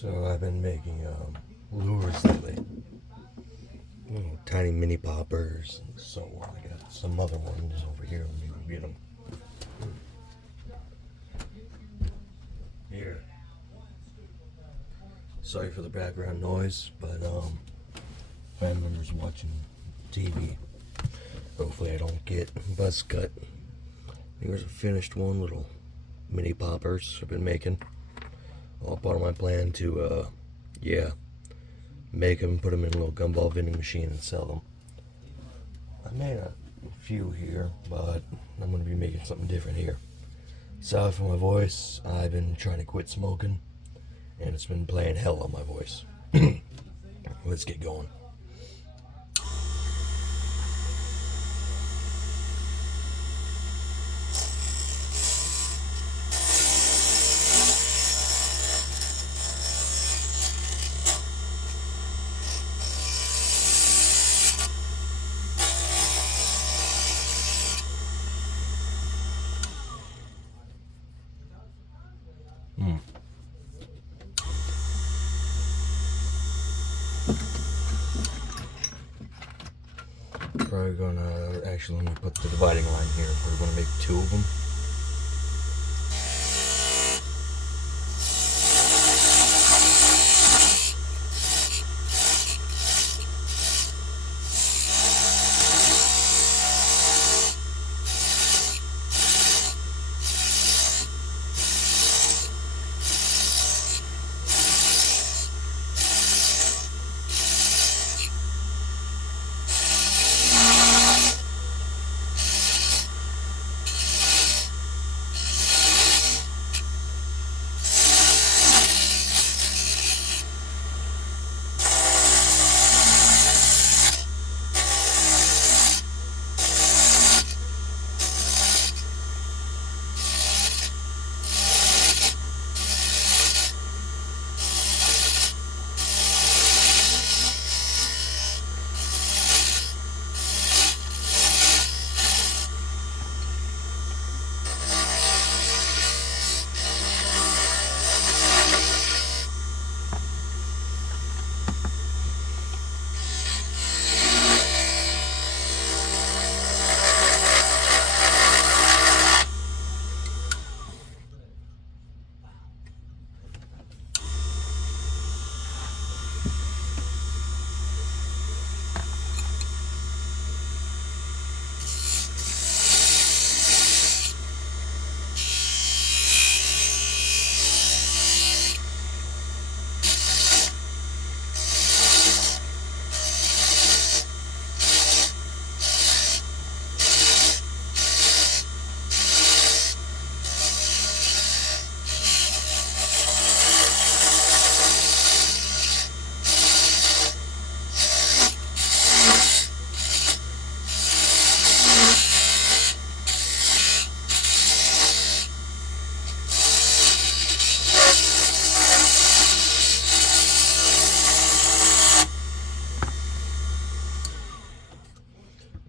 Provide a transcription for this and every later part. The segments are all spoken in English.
So I've been making lures lately. Tiny mini poppers and so on. I got some other ones over here. Let me go get them. Here. Sorry for the background noise, but family members watching TV. Hopefully I don't get buzz cut. Here's a finished one, little mini poppers I've been making. All part of my plan to, make them, put them in a little gumball vending machine and sell them. I made a few here, but I'm going to be making something different here. Sorry for my voice. I've been trying to quit smoking, and it's been playing hell on my voice. Let's get going. Probably gonna actually, let me put the dividing line here. We're gonna make two of them.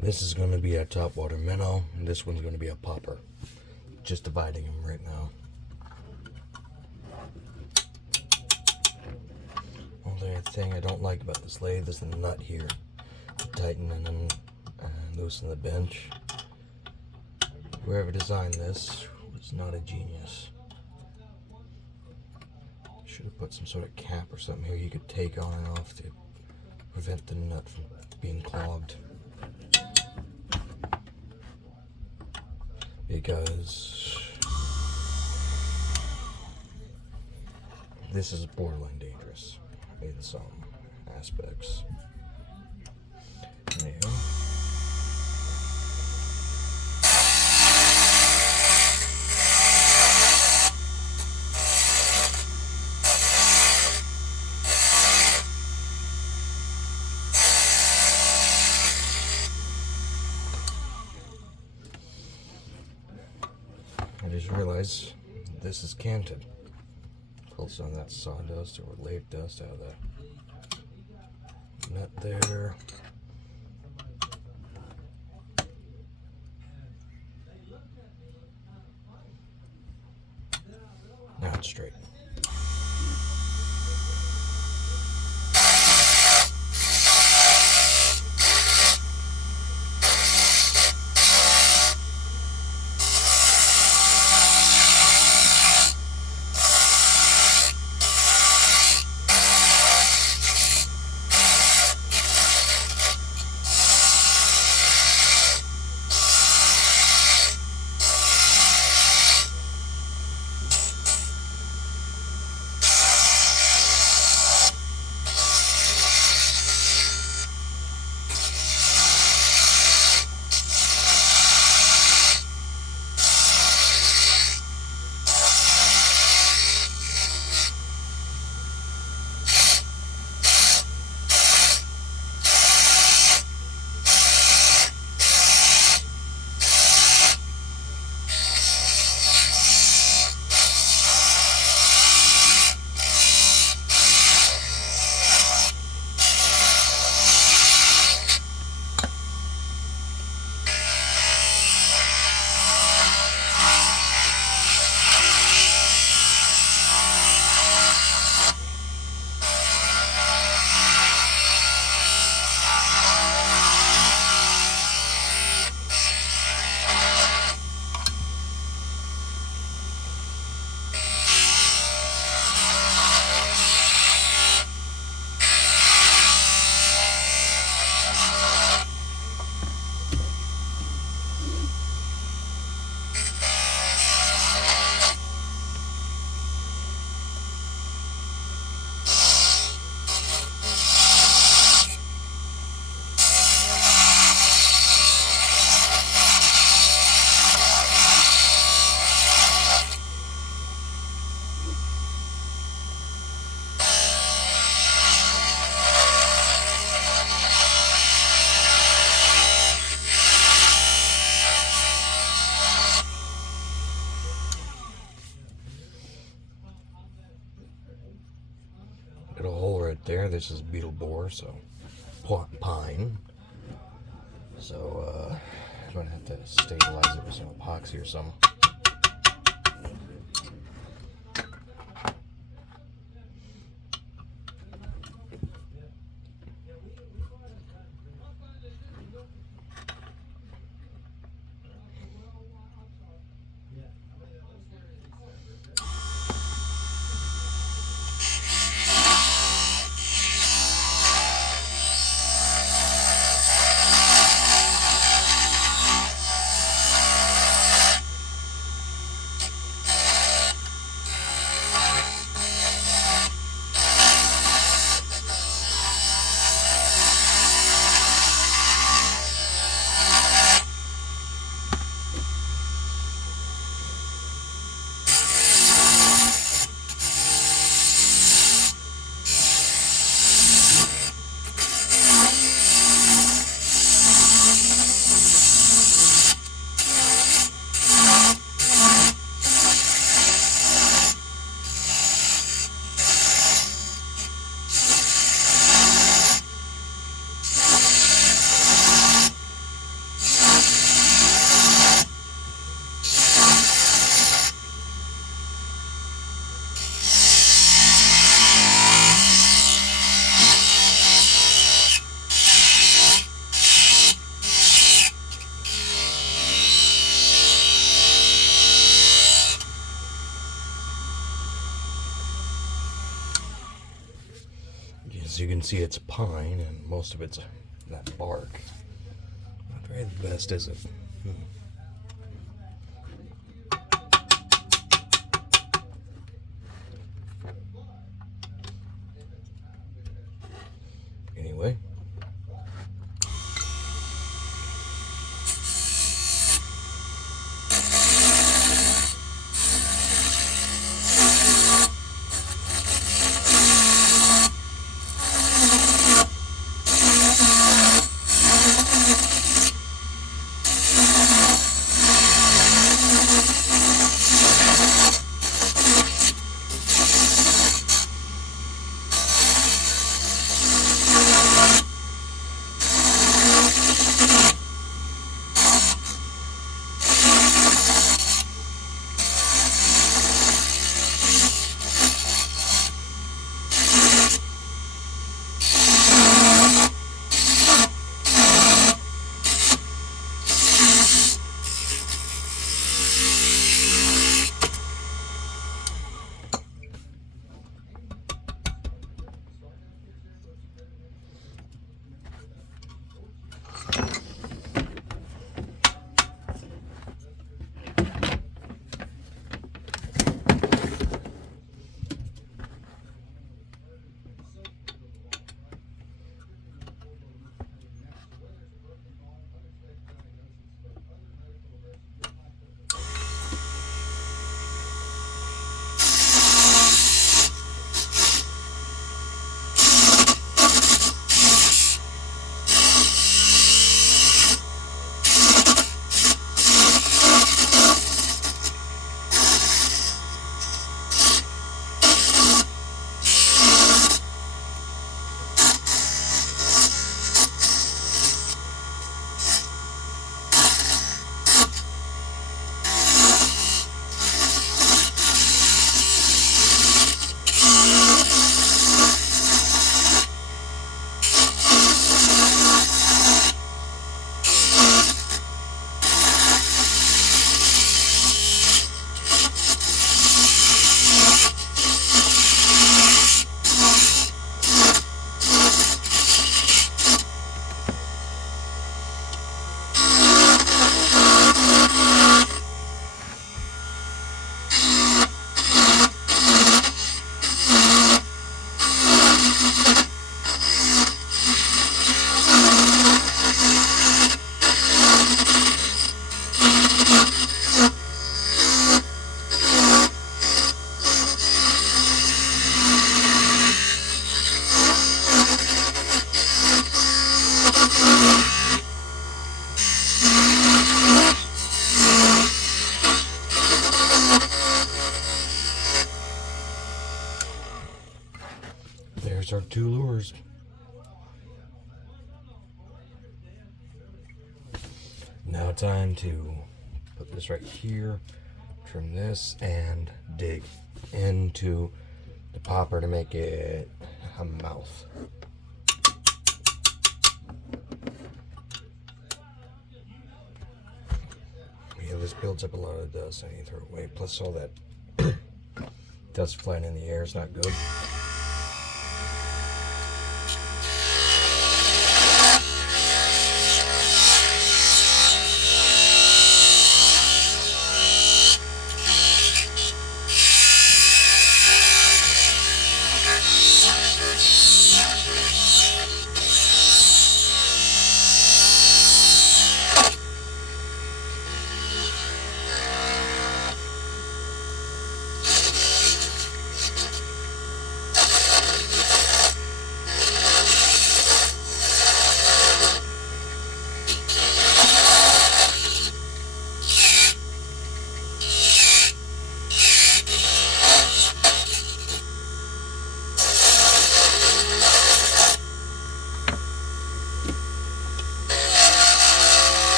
This is going to be a topwater minnow, and this one's going to be a popper. Just dividing them right now. Only thing I don't like about this lathe is the nut here. Tighten and then loosen the bench. Whoever designed this was not a genius. Should have put some sort of cap or something here you could take on and off to prevent the nut from being clogged. Because this is borderline dangerous in some aspects. There you go. I just realized this is canted. Pull some of that sawdust or lathe dust out of that nut there. Now it's straight. little hole right there. This is beetle boar, so pine. So I'm gonna have to stabilize it with some epoxy or something. As you can see, it's pine, and most of it's that bark. Not very the best, is it? Anyway. there's our 2 lures. Now time to put this right here, trim this, and dig into the popper to make it a mouth. Yeah, this builds up a lot of dust. I need to throw it away. Plus all that dust flying in the air is not good.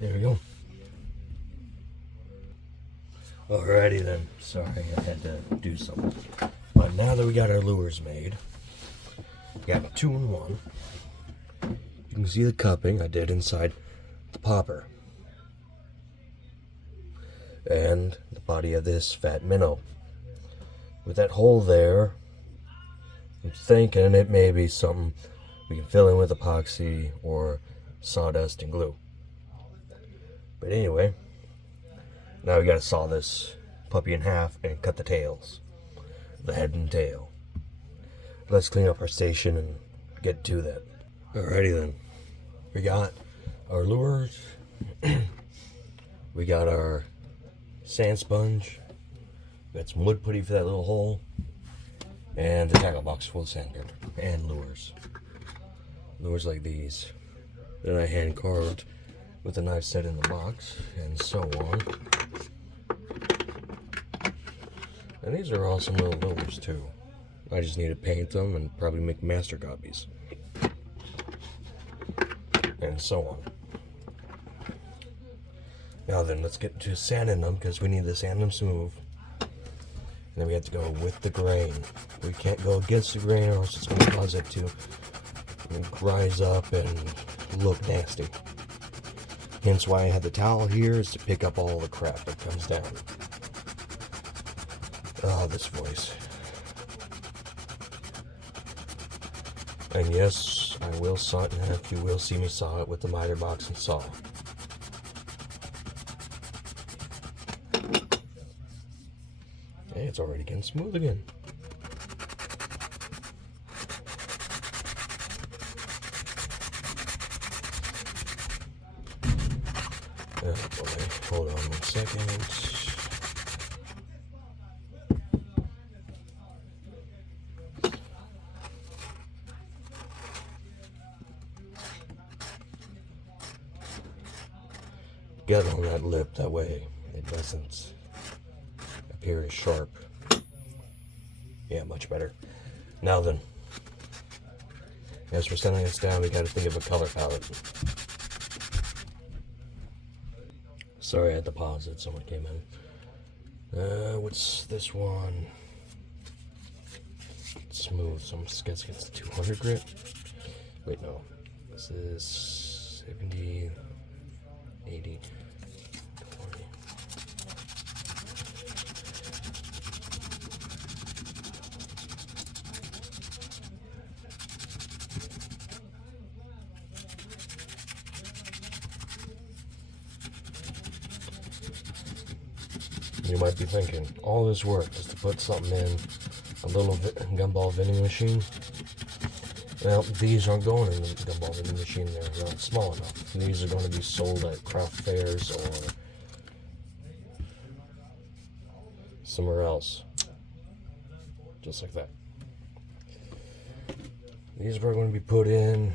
There we go. Alrighty then. Sorry, I had to do something. But now that we got our lures made, we got 2 in 1. You can see the cupping I did inside the popper. And the body of this fat minnow. With that hole there, I'm thinking it may be something we can fill in with epoxy or sawdust and glue. But anyway, now we gotta saw this puppy in half and cut the tails. The head and tail. Let's clean up our station and get to that. Alrighty then. We got our lures. We got our sand sponge. We got some wood putty for that little hole. And the tackle box full of sandpaper and lures. Lures like these. That I hand carved with a knife set in the box, and so on. And these are awesome little lures too. I just need to paint them and probably make master copies. And so on. Now then, let's get to sanding them, because we need to sand them smooth. And then we have to go with the grain. We can't go against the grain, or else it's going to cause it to rise up and look nasty. Hence why I had the towel here, is to pick up all the crap that comes down. Oh, this voice. And yes, I will saw it in half. You will see me saw it with the miter box and saw. Hey, it's already getting smooth again. Oh boy, hold on 1 second. get on that lip, that way it doesn't appear as sharp. Yeah, much better. Now then, as we're setting this down, we got to think of a color palette. Sorry I had to pause it, someone came in. What's this one? Smooth, so I'm just guessing it's 200 grit. Wait, no. This is 70, 80, 20. You might be thinking, all this work just to put something in a little gumball vending machine. Well, these aren't going in the gumball vending machine. They're not small enough. These are going to be sold at craft fairs or somewhere else. Just like that. These are going to be put in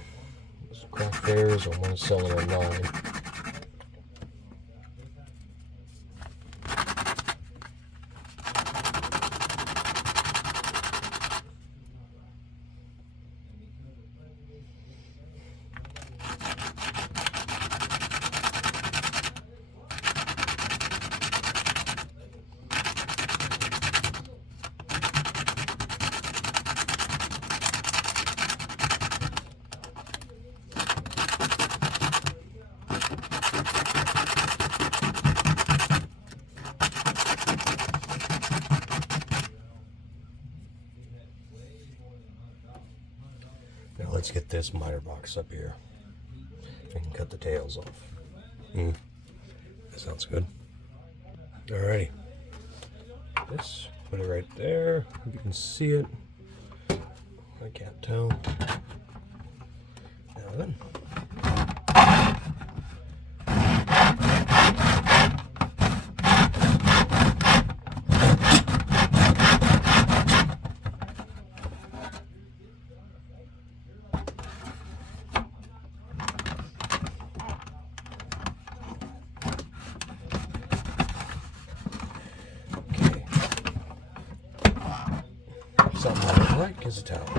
craft fairs or one selling online. Now let's get this miter box up here and cut the tails off. That sounds good. Alrighty. This, put it right there. You can see it. I can't tell. Now then. Something I don't like is a towel.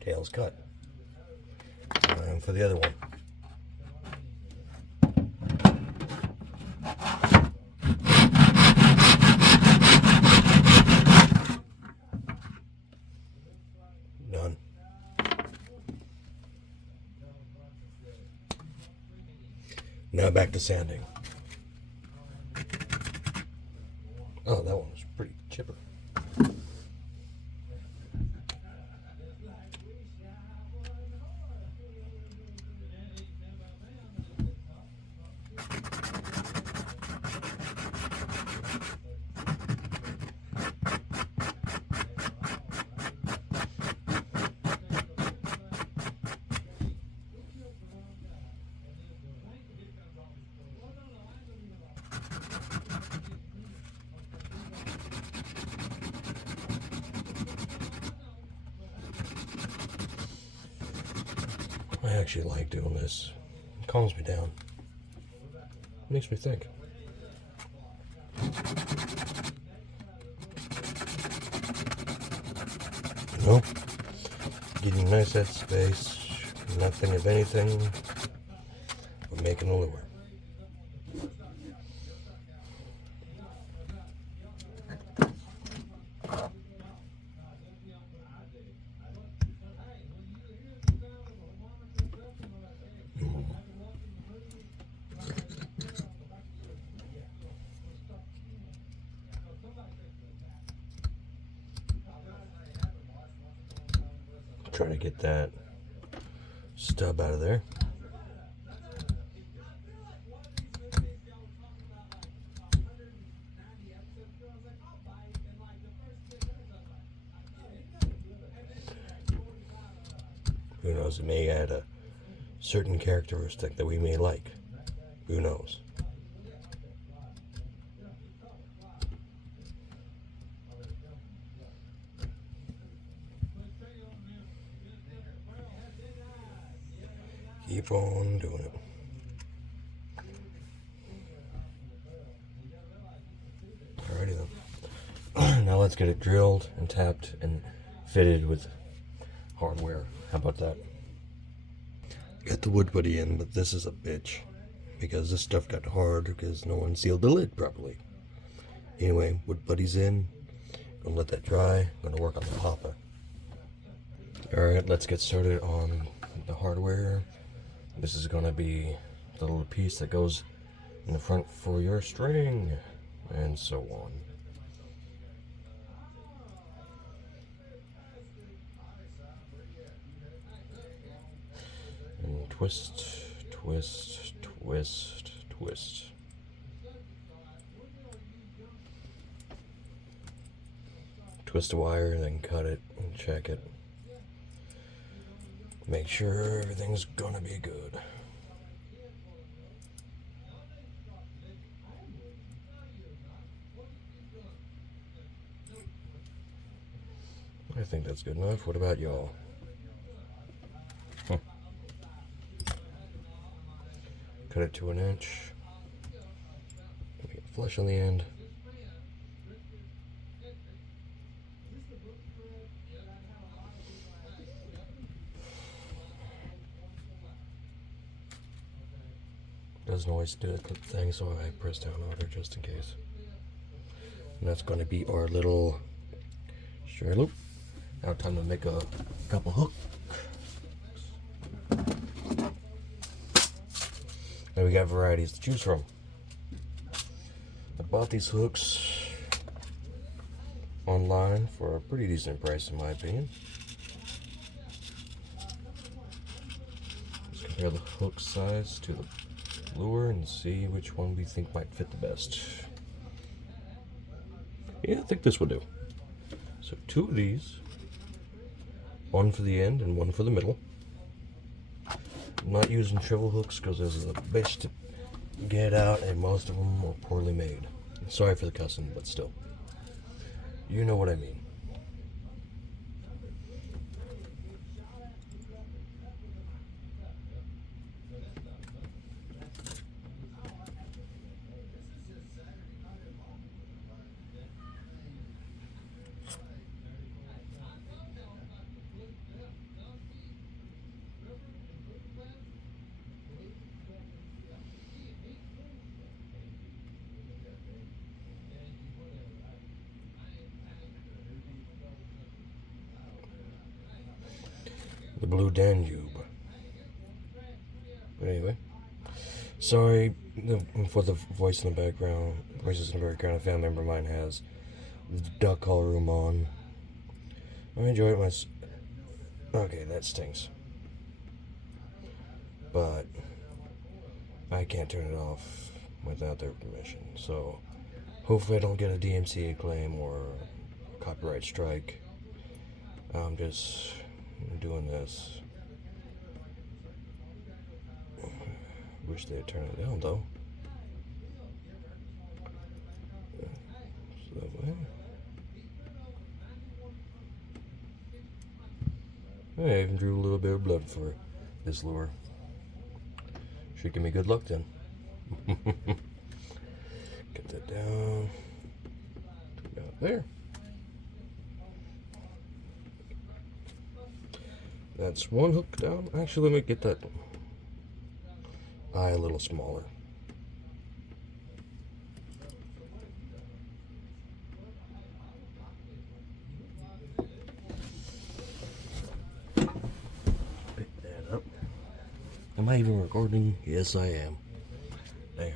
Tails cut. And for the other one. Done. Now back to sanding. Oh, that one was pretty chipper. I actually like doing this. It calms me down. Makes me think. You know, getting a nice head space, nothing of anything, but making a lure. Try to get that stub out of there. Who knows, it may add a certain characteristic that we may like. Who knows? Keep on doing it. Alrighty then. Now let's get it drilled and tapped and fitted with hardware. How about that? Got the wood buddy in, but this is a bitch. Because this stuff got hard because no one sealed the lid properly. Anyway, wood buddy's in. Gonna let that dry. Gonna work on the popper. Alright, let's get started on the hardware. This is gonna be the little piece that goes in the front for your string, and so on. And twist, twist, twist, twist. Twist the wire, then cut it and check it. Make sure everything's gonna be good. I think that's good enough. What about y'all? Cut it to 1 inch. Make it flush on the end. Doesn't always do the clip thing, so I press down on it just in case. And that's going to be our little string loop. Now time to make a couple hooks. And we got varieties to choose from. I bought these hooks online for a pretty decent price in my opinion. Let's compare the hook size to the lure and see which one we think might fit the best. Yeah, I think this will do. So 2 of these, one for the end and one for the middle. I'm not using travel hooks because those are the bitch to get out, and most of them are poorly made. Sorry for the cussing, but still, you know what I mean. The Blue Danube. But anyway, sorry for the voices in the background. A family member of mine has the duck call room on. I enjoy it okay, that stings. But I can't turn it off without their permission. So hopefully I don't get a DMCA claim or a copyright strike. I'm just doing this. Wish they'd turn it down though. So that way. I even drew a little bit of blood for this lure. Should give me good luck then. Get that down. About there. That's one hook down. Actually, let me get that eye a little smaller. Pick that up. Am I even recording? Yes, I am. Damn.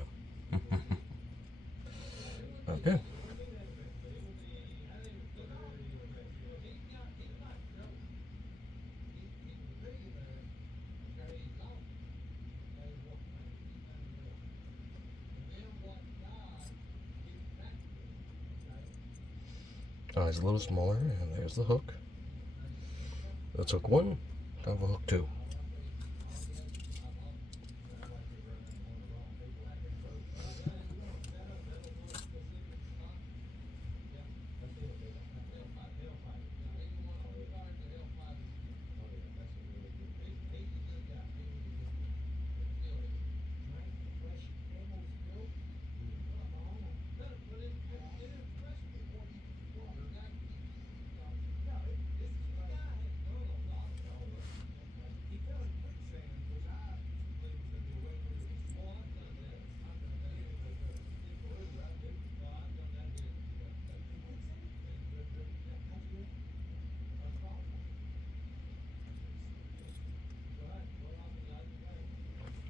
Okay. Eye's a little smaller, and there's the hook. That's hook 1. Time for hook 2.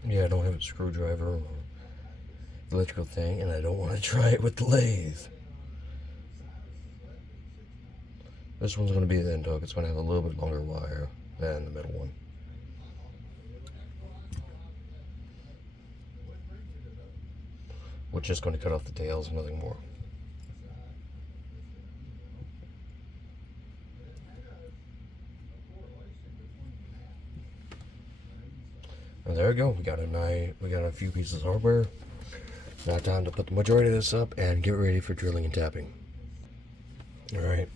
Yeah, I don't have a screwdriver or electrical thing, and I don't want to try it with the lathe. This one's going to be the end hook. It's going to have a little bit longer wire than the middle one. We're just going to cut off the tails, nothing more. And there we go. We got a few pieces of hardware. Now time to put the majority of this up and get ready for drilling and tapping. All right.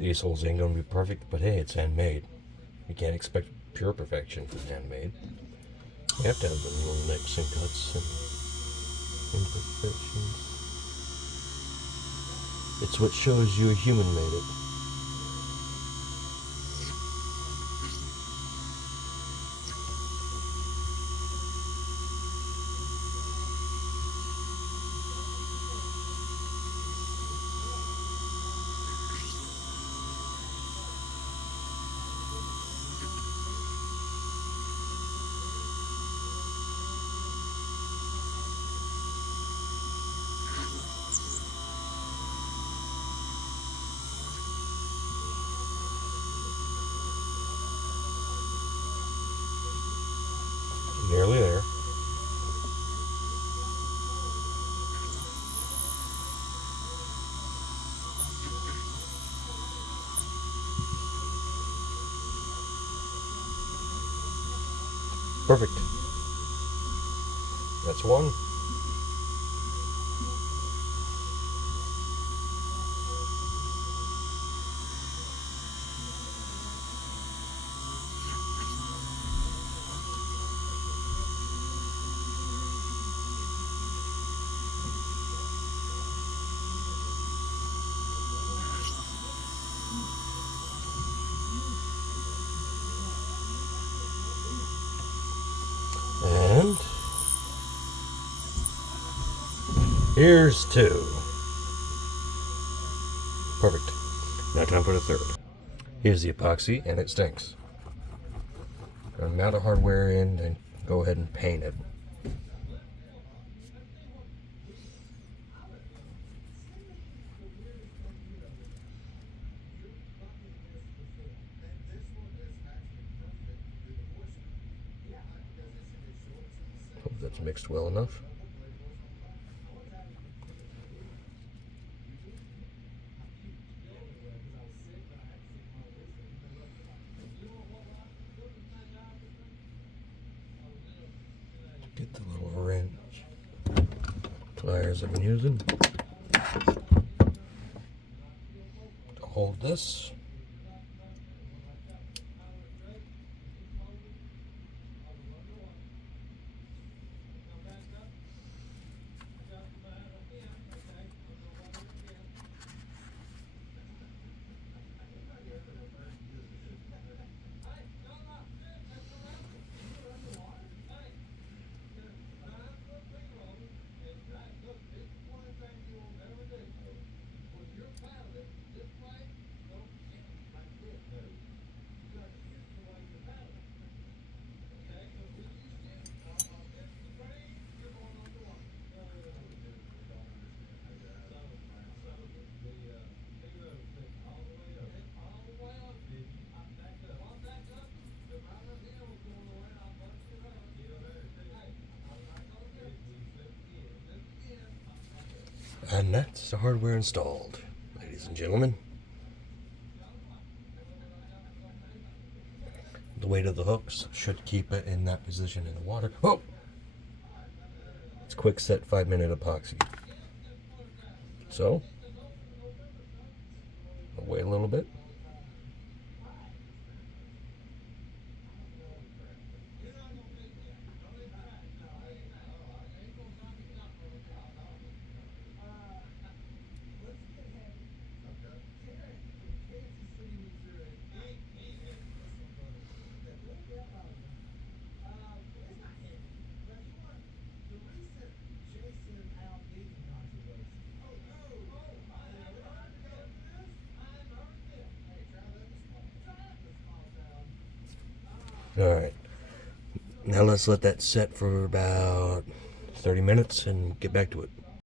These holes ain't going to be perfect, but hey, it's handmade. You can't expect pure perfection from handmade. You have to have the little nicks and cuts and imperfections. It's what shows you a human made it. Nearly there. Perfect. That's one. And here's two. Perfect. Now time for the third. Here's the epoxy, and it stinks. Gonna mount the hardware in and go ahead and paint it. Hope that's mixed well enough. Get the little wrench pliers I've been using to hold this. And that's the hardware installed, ladies and gentlemen. The weight of the hooks should keep it in that position in the water. Oh! It's quick set 5-minute epoxy. So, I'll wait a little bit. Alright. Now let's let that set for about 30 minutes and get back to it.